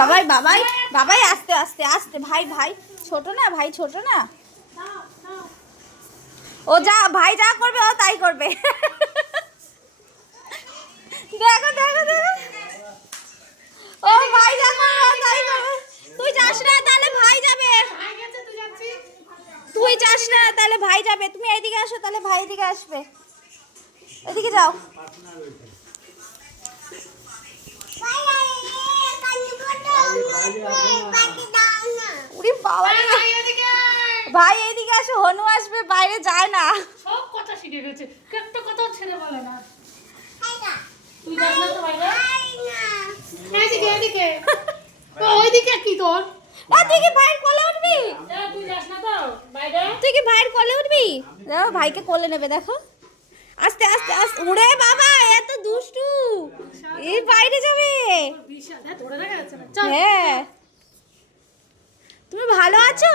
বাবাই বাবাই বাবাই আস্তে আস্তে আস্তে, ভাই ভাই ছোট না, ভাই ছোট না, ও যা ভাই যা করবে ও তাই করবে। দেখো দেখো দেখো, ও ভাই যা করবে ও তাই করবে। তুই যাস না তাহলে ভাই যাবে, তুই যাস না তাহলে ভাই যাবে। তুমি এইদিকে আসো তাহলে ভাই এদিকে আসবে, এদিকে যাও। উরি বাবা, ভাই এইদিকে আসো, হনু আসবে, বাইরে যায় না। সব কথা শিখে গেছে, একটা কথা ছেড়ে বলে না। তুই যাস না তো বাইরে, এদিকে এদিকে, ওইদিকে কি তোর? তুই কি ভাইয়ের কোলে উঠবি? তুই যাস না তো বাইরে। তুই কি ভাইয়ের কোলে উঠবি? দেখো ভাইকে কোলে নেবে, দেখো আস্তে আস্তে আস্তে। উড়ে বাবা এত দুষ্টু, এই বাইরে যাবে। বিশাল, হ্যাঁ ধরে রাখা যাচ্ছে না। হ্যাঁ, তুমি ভালো আছো?